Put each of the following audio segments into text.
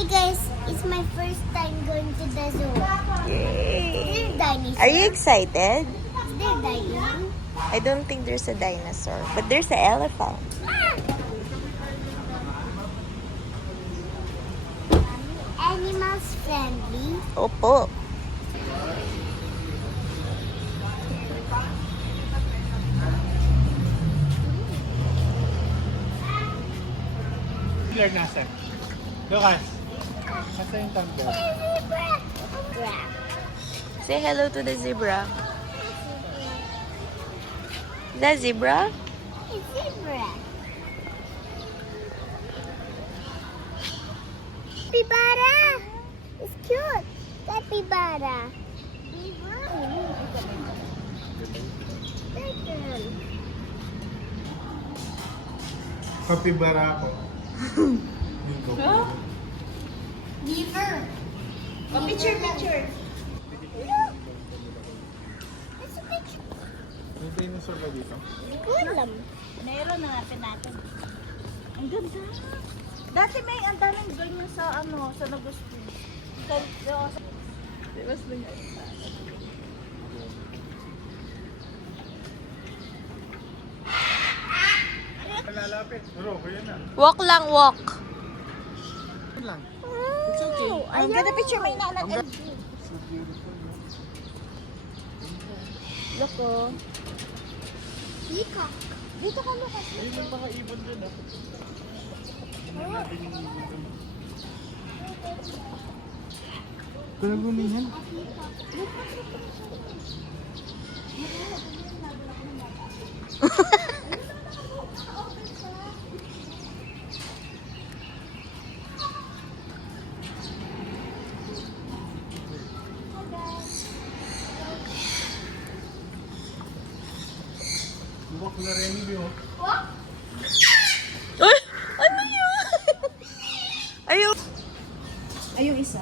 Hi guys, it's my first time going to the zoo. Yay! Is there dinosaur? Are you excited? Is there dinosaur? I don't think there's a dinosaur, but there's an elephant. Animals friendly. Opo. Tumbler nasa? Lucas, nasa yung tumbler? Zebra. Say hello to the zebra. Is that zebra? It's zebra. Capybara. It's cute. Capybara. Turtle. Kapibara ako. Beaver. Picture. Look. It's a picture. May dinosaur ba dito? Kulam. Meron na natin natin. Ang ganda. Dati may ang daming ganyan sa sa Nagusto. Diwas lang yan. Malalapit. Bro, kaya na. Walk lang, walk. Ito lang. It's okay. Ang ganda picture may naanak. So beautiful. No? Look oh. Peacock. Dito ka Lucas. Ayun yung mga ibon dun ah. Tingnan natin yung ibon dun. Kalagunin yan. Buwak na rin yun. Uy! Ano yun? Ayun. Ay, yung isa.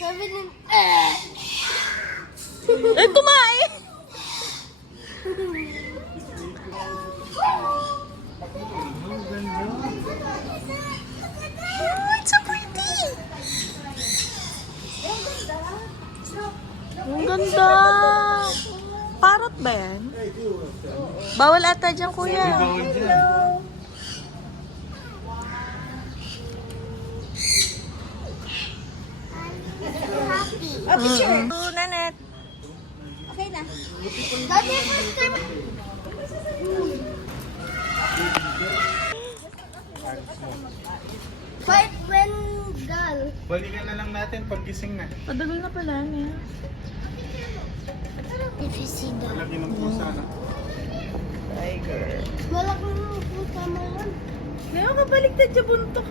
Sabi ng Ay, kumain! Ang ganda. Oh, it's so pretty! Ang ganda! Parrot ba yan? Bawal ata dyan, kuya. Bawal dyan. happy. Oh, picture. Oh, Nanette. Okay na. Daddy, first time. Fight when girl. Balikan na lang natin pag gising na. Padagal na pala niya. If you see that. Lagi ng pusa na. Tiger. Malaki mo po tama yan. Ngayon kabaligtad siya buntok.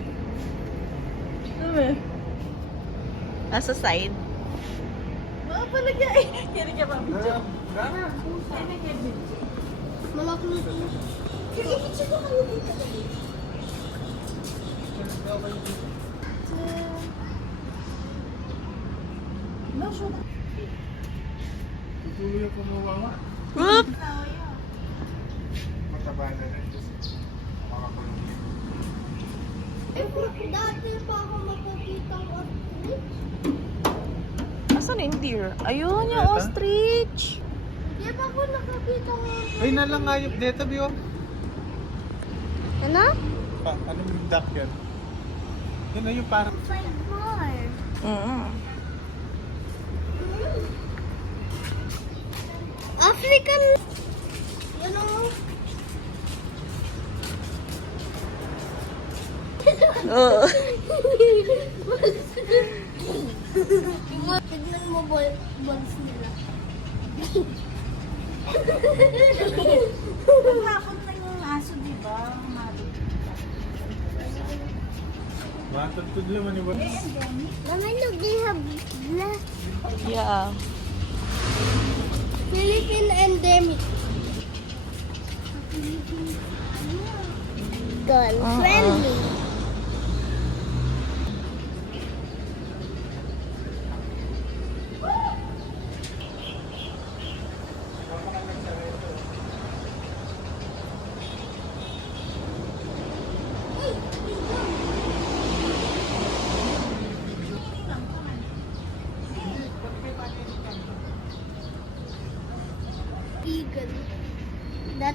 Ano ba? Nasa side. Mga palagya eh. Kiri ka pa. Gana. Malaki mo po. Sige, picture ko kayo dito. No, shoot. Tutuloy ako mawawa. Whoop! Mataba na rin. Makakulong. Dati pa ako makakita ko. Asan yung deer? Ayun, yung Ito? ostrich. Di ba ako nakakita ko? Ay, nalangayop dito, Bio. Ano? Ano yung duck yan? Yun na yung parang... Fight more. African. You know. Oo. Tignan mo balls nila. Maghapon na yung aso, di ba? Matutod naman yung Eh, endemic. Mama, look, they have black Yeah. Philippine endemic. Girl friendly.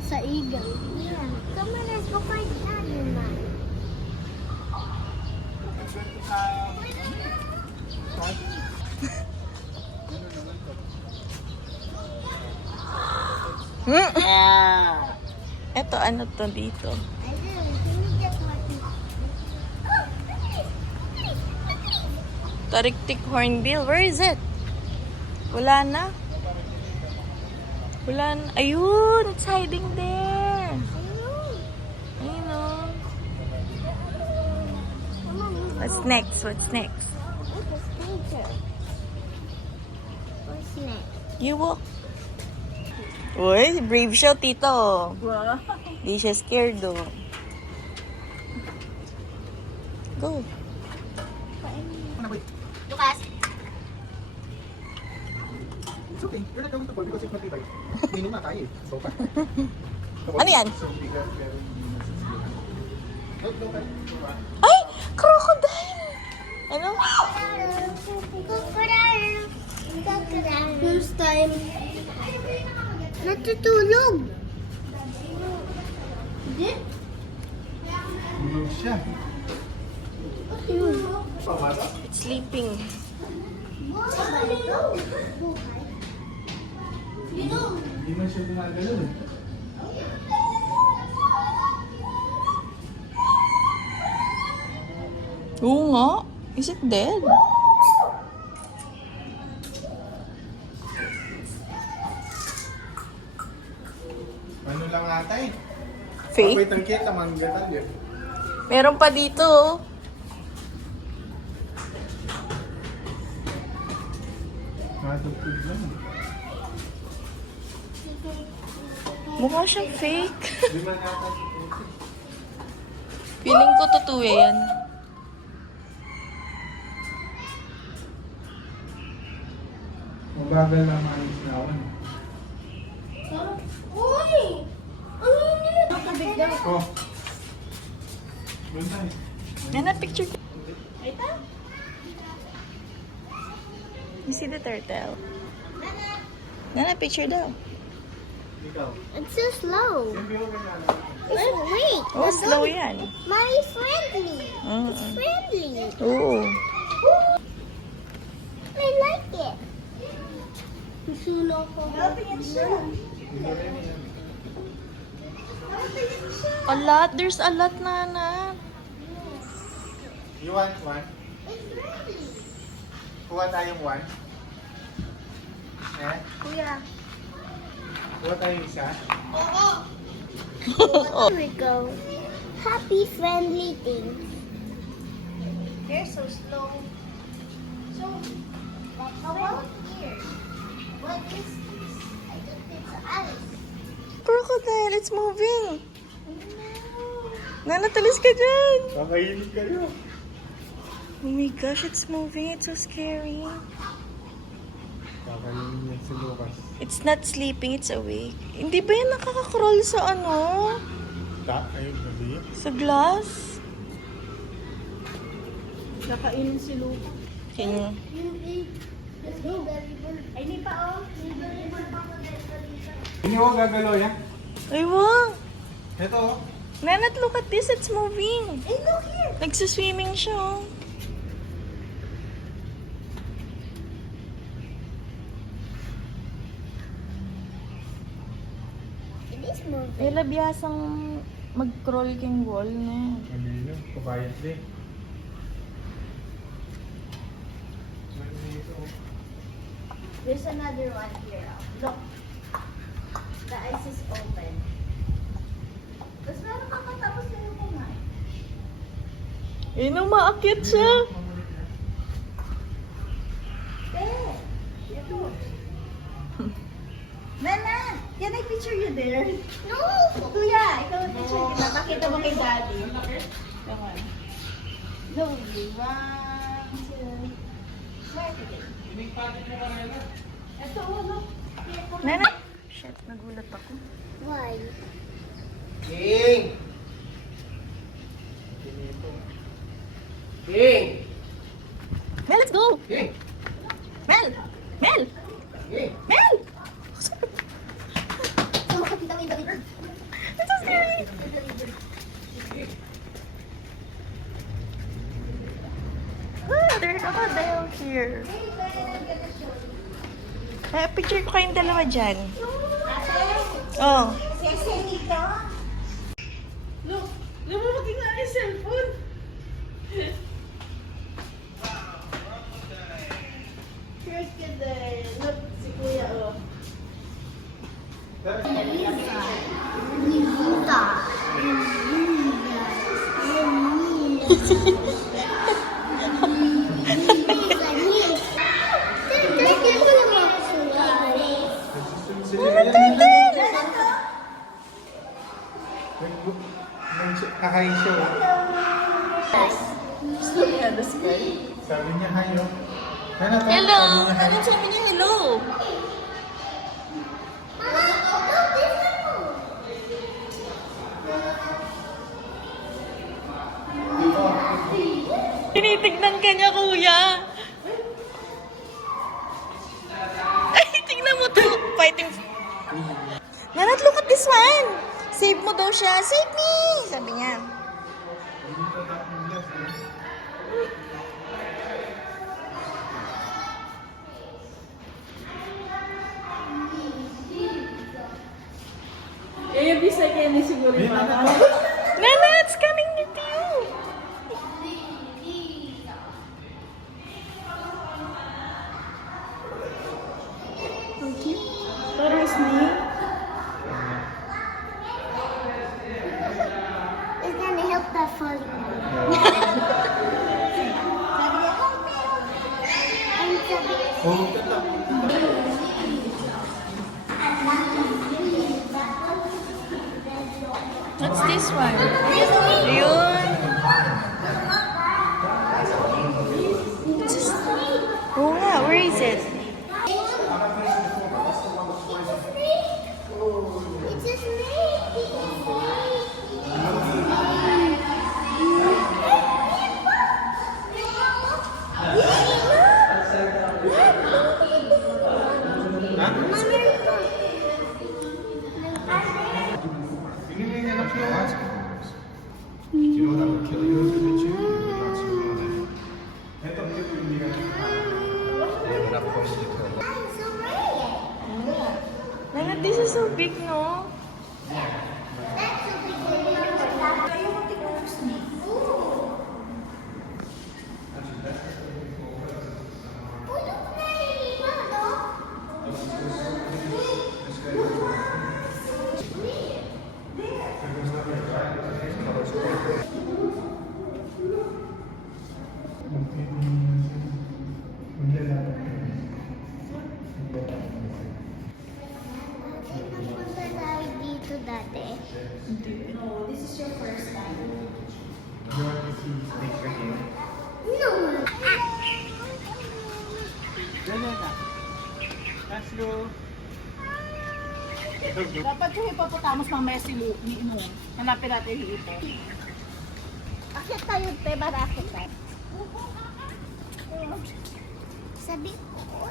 Sa eagle. Yeah. Come on, let's go find the animal. Eto, ano to dito? I do. Can you get what you... Tariktik hornbill. Where is it? Wala na. Wala na. Ayun! It's hiding there. Ayun o. What's next? What's next? Look, a stranger. What's next? You walk. Uy, brave siya, tito. Wow. Di siya scared, oh. Go. Lucas. It's okay. You're not going to fall because it's matibay. Minum na tayo eh. So, pa. Ano yan? So, hindi ka pero hindi nasisiyan. Okay. Ay! Crocodile! Ano? Crocodile. First time. Natutulog. Hindi? Bulog siya. Pawasa? It's sleeping. Hindi man siya gumagalaw eh. Oo nga. Is it dead? Ano lang ata eh. Fake? Wait, ang kita, manggatan yun. Meron pa dito, oh. Matugtog lang. Mukha siyang fake. Di man yata. Feeling ko totoo yan. Mabagal lang ang sinawan. Uy! Ang init! Oh. Doon tayo. Nana, picture. You see the turtle? Nana, picture daw. Ikaw. It's so slow. Siyempre ko ganyan. Wait. Oh, slow yan. Mommy friendly. Mm. It's friendly. Oo. I like it. Susulo ko. Tingin siya. A lot. There's a lot, Nana. You want one? It's friendly. Kuha tayong one? Eh? Kuya. Kuha tayong isa? Here we go. Happy friendly things. They're so slow. So, how about here? What is this? I think it's ice. Crocodile, it's moving. Nana, talis ka dyan. Kakainin kayo. Oh my gosh, it's moving. It's so scary. Kakainin yan si Lucas. It's not sleeping, it's awake. Hindi ba yan nakaka-crawl sa ano? Ayun, gabi. Sa glass? Nakainin si Luca. King. Let's go. Ay, hindi pa oh. Hindi ko gagalaw yan. Ay, wow. Ito oh. Nanat, look at this. It's moving. Hey, look here. Nagsiswimming siya, oh. It is moving. Eh, labyasang mag-crawl king wall na. Gabi yun. Kabayat din. There's another one here. Look. The ice is open. Tapos meron kang matapos na yung kumain. Eh, nung maakyat siya. Ito. Nana, can I picture you there? No. Kuya, ikaw ang picture kita. Pakita mo kay daddy. Come on. Lovely. 1, 2. Smile today. Ito, look. Nana. Shit, nagulat ako. Why? King! King! Mel, let's go! King! Mel! Mel! King! Mel! So, makakita mo yung David. Crocodile here. Kaya picture ko kayong dalawa dyan. Oh. Look! Lumamaki nga yung cellphone! Here's Kinder. Look, si Kuya, oh. Kakain siya. Look at the sky. Sabi niya, hayo. Hello! Anong sabi niya hello? Tinitignan ka niya, kuya. Ay, tignan mo to. Fighting. Nanat, look at this one. Save mo daw siya. Save me! Sabi niya. Yung bisa kaya ni siguro yung mga. Nana, it's coming with you. Parang snake. It's gonna help that fall. And sabi, Oh, What's this one? Ayun. Oo nga, where is it? it's a snake. you can hang it up to your eyes. Do you know that would kill you if it bit you? You would not survive it. Ito, ito yung hindi ka Yeah, but of course you kill them. I'm so ready. Nana, this is so big, no? That's so big that you have to stop. Ayaw mo tignan yung snake. Ooh. Oh, look, nalilipa, no? Nagpunta tayo dito dati. No, this is your first time. You want to see snakes again? No. Let's go. Dapat yung hippopotamus mamaya si Luke mo. Hanapin natin yung hippo. Akit tayo, te, para akit tayo. Sabi ko,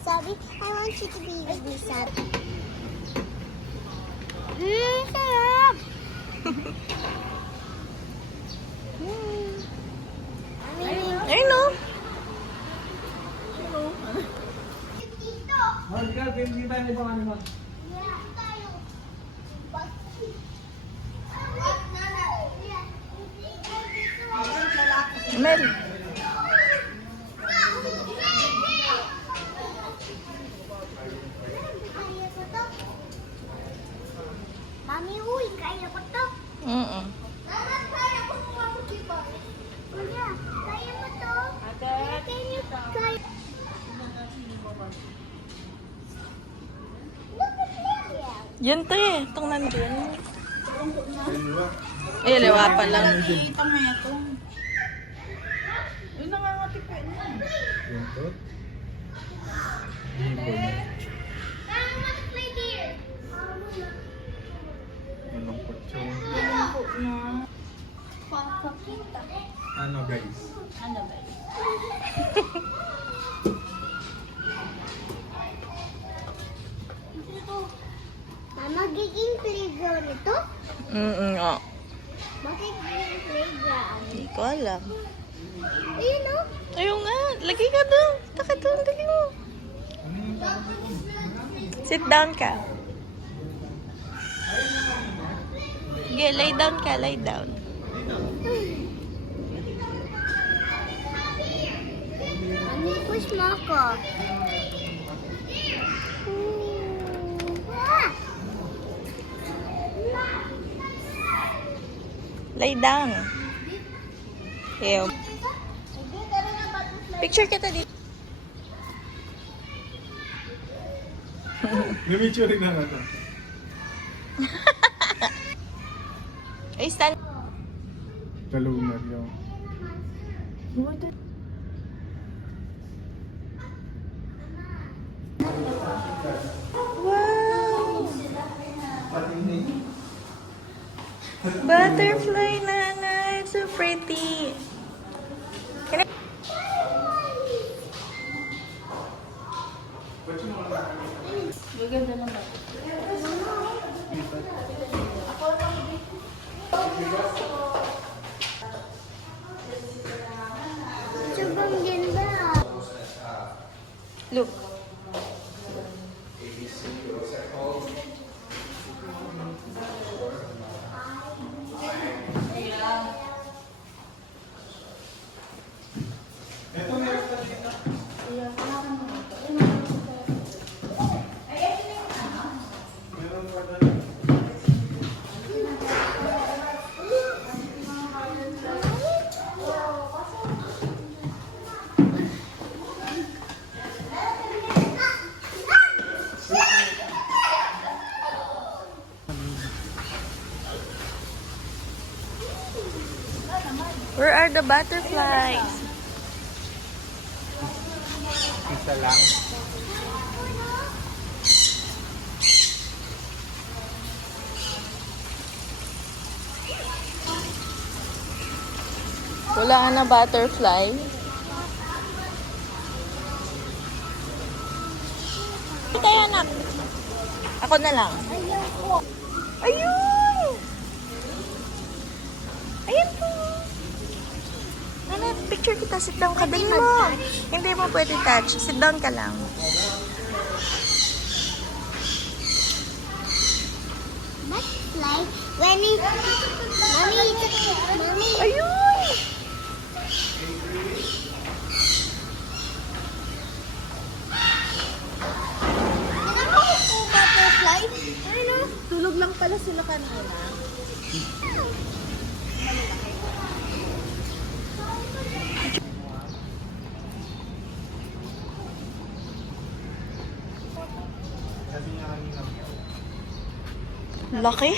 sabi, I want you to be with me, sabi. Sarap! Ayun, no? Dito! Yeah, tayo. Mel. Kaya ko to. Mami, uy, kaya ko to. Mm-mm. Mama, kaya ko to. Diba? Kuya, kaya mo to? Kuya, can you kaya? Look at that. Yun to eh. Itong nandun. Ay, liwa pa lang. Itang mo yan itong. Yun nangangatip ko yun. Buntot? Mama, let's play here. Malungkot yun. Papakita. Ano guys? Ano ba? Magiging playground ito? Mm-mm, oh. Magiging playground. Hindi ko alam. Ayun, no? Ayaw nga. Lagay ka doon. Taka doon. Lagay mo. Sit down ka. Sige, lay down ka. Lay down. Ano push mo ako? Lay down. Ew. Picture kita dito. Namitsyo rin na ito. Ay, stand. Dalawang na yun. Wow! Butterfly, Nana. It's so pretty. Can I... Maganda naman. Sobrang ganda. Look. Where are the butterflies? Isa lang. Wala ka na butterfly. Tayo, anak. Ako na lang. Ayun! Ayun po. Nana, picture kita. Sit down ka. Dali mo. Hindi mo pwede touch. Sit down ka lang. Butterfly. When it... Mommy. Ayun! Ano po butterfly? Ano? Tulog lang pala sila kanina. Laki.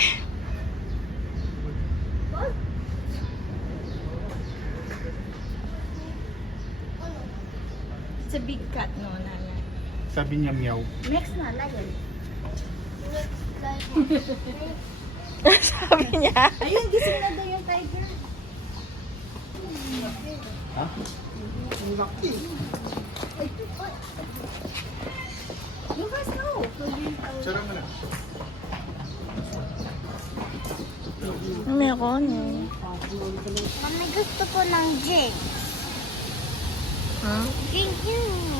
It's a big cat, no, Nana. Sabi niya meow. Next na, layan. Sabi niya. Ayun, gising na daw yung tiger. Ha? Lucas, no. Sarap mo na. Meron. Mami, gusto ko ng drink. Huh? Drink yun.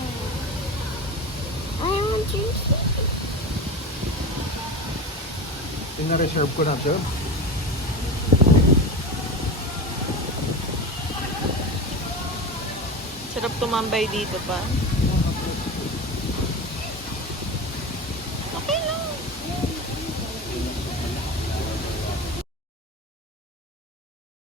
I want drink. Pina-reserve ko na, sir. Sarap tumambay dito pa.